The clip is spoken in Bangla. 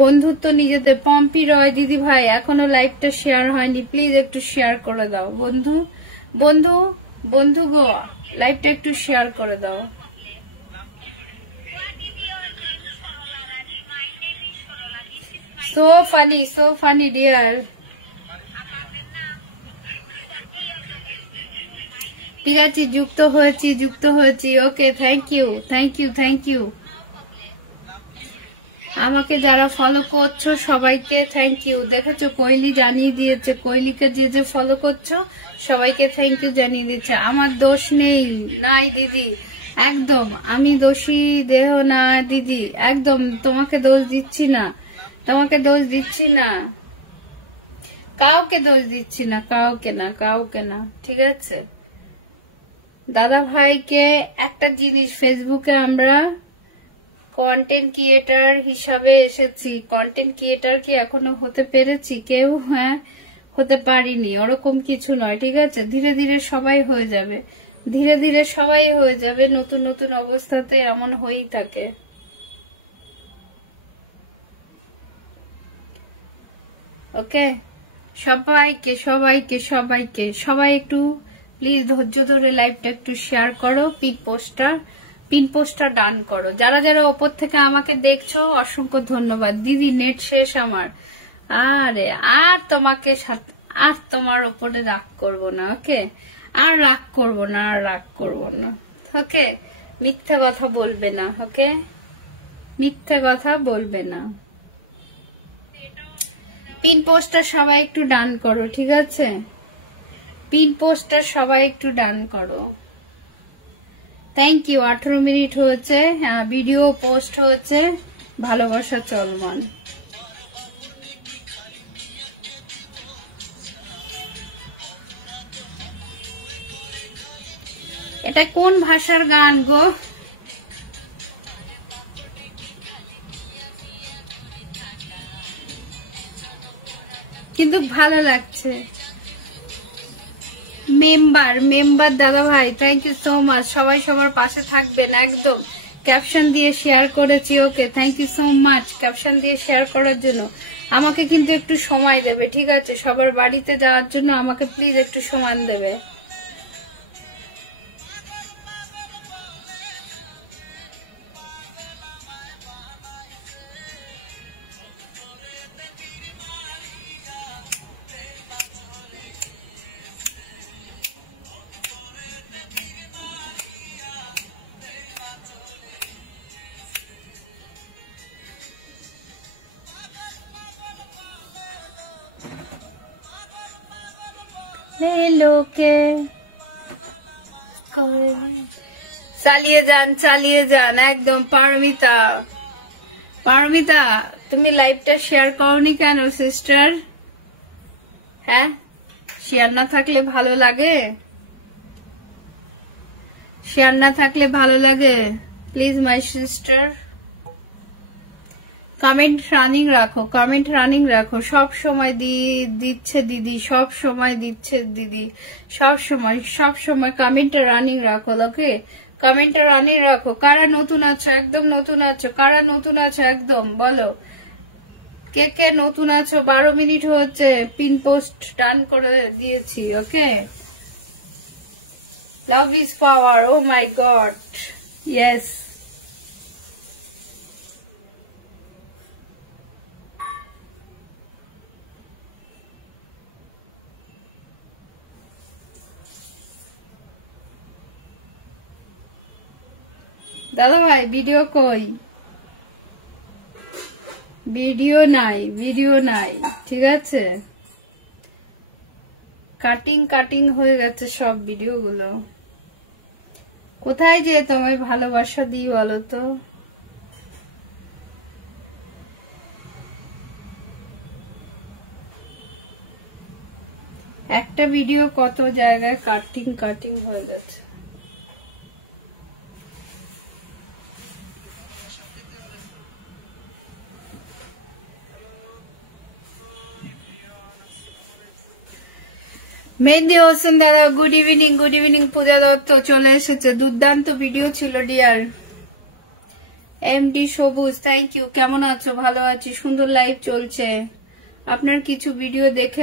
বন্ধুত্ব নিজেদের। পম্পি রয় দিদি ভাই এখনো লাইভটা শেয়ার হয়নি, প্লিজ একটু শেয়ার করে দাও বন্ধু বন্ধু বন্ধু গো, লাইভটা একটু শেয়ার করে দাও। so funny dear। ঠিক আছে, যুক্ত হয়েছি। ওকে, থ্যাংক ইউ। আমাকে যারা ফলো করছো সবাইকে থ্যাংক ইউ। দেখেছো কোয়েলি জানিয়ে দিয়েছে, কোয়েলিকে যে ফলো করছো সবাইকে থ্যাংক ইউ জানিয়ে দিচ্ছে। আমার দোষ নাই দিদি, একদম আমি দোষী দেহ না দিদি, একদম তোমাকে দোষ দিচ্ছি না, কাউকে দোষ দিচ্ছি না, কাউকে না, ঠিক আছে। দাদা ভাইকে একটা জিনিস, ফেসবুকে আমরা কন্টেন্ট ক্রিয়েটার হিসাবে এসেছি, কন্টেন্ট ক্রিয়েটার কি এখনো হতে পেরেছি কেউ? হ্যাঁ, হতে পারিনি, ওরকম কিছু নয়, ঠিক আছে। ধীরে ধীরে সবাই হয়ে যাবে, নতুন নতুন অবস্থাতে এমন হয়েই থাকে। ওকে, সবাই একটু প্লিজ ধৈর্য ধরে লাইভটা একটু শেয়ার করো, পিন পোস্টটা ডান করো। যারা যারা ওপর থেকে আমাকে দেখছো অসংখ্য ধন্যবাদ। দিদি নেট শেষ আমার, আর তোমার ওপরে রাগ করব না, ওকে, আর রাগ করব না, ওকে। মিথ্যা কথা বলবে না, ওকে, মিথ্যা কথা বলবে না। পিন পোস্টটা সবাই একটু ডান করো, ঠিক আছে। পিন পোস্টটা সবাই একটু ডান করো। Thank you. 18 মিনিট হয়েছে, হ্যাঁ, ভিডিও পোস্ট হয়েছে, ভালোবাসা চলমান। এটা কোন ভাষার গান গো? কিন্তু ভালো লাগছে। মেম্বার দাদা ভাই, থ্যাংক ইউ সো মাচ। সবাই সবার পাশে থাকবেন, একদম ক্যাপশন দিয়ে শেয়ার করেছি, okay, thank you so much caption দিয়ে শেয়ার করার জন্য। আমাকে কিন্তু একটু সময় দেবে, ঠিক আছে, সবার বাড়িতে যাওয়ার জন্য আমাকে প্লিজ একটু সময় দেবে। লোকে চালিয়ে যান একদম। পারমিতা তুমি লাইভটা শেয়ার করনি কেন সিস্টার? হ্যাঁ, শেয়ার না থাকলে ভালো লাগে, please my sister. Comment running রাখো, সব সময় দিচ্ছে দিদি, সব সময় কমেন্টটা রানিং রাখো, ওকে, কমেন্টটা রানিং রাখো। কারা নতুন আছো, একদম নতুন আছো, কারা নতুন আছো একদম বলো, কে নতুন আছো। 12 মিনিট হচ্ছে, পিন পোস্ট ডান করে দিয়েছি, okay. Love is power, oh my god, yes. দাদা ভাই ভিডিও কই? ভিডিও নাই, ঠিক আছে। কাটিং হয়ে গেছে সব ভিডিওগুলো। কোথায় যে তোমায় ভালোবাসা দিই বলো তো? একটা ভিডিও কত জায়গায় কাটিং হয়ে গেছে। মেহেন্দি হোসেন দাদা, গুড ইভিনিং। পূজা দত্ত চলে এসেছে, দুর্দান্ত ভিডিও ছিল ডিয়ার, এমডি সবুজ থ্যাংক ইউ। কেমন আছো? ভালো আছি, সুন্দর লাইভ চলছে। আপনার কিছু ভিডিও দেখে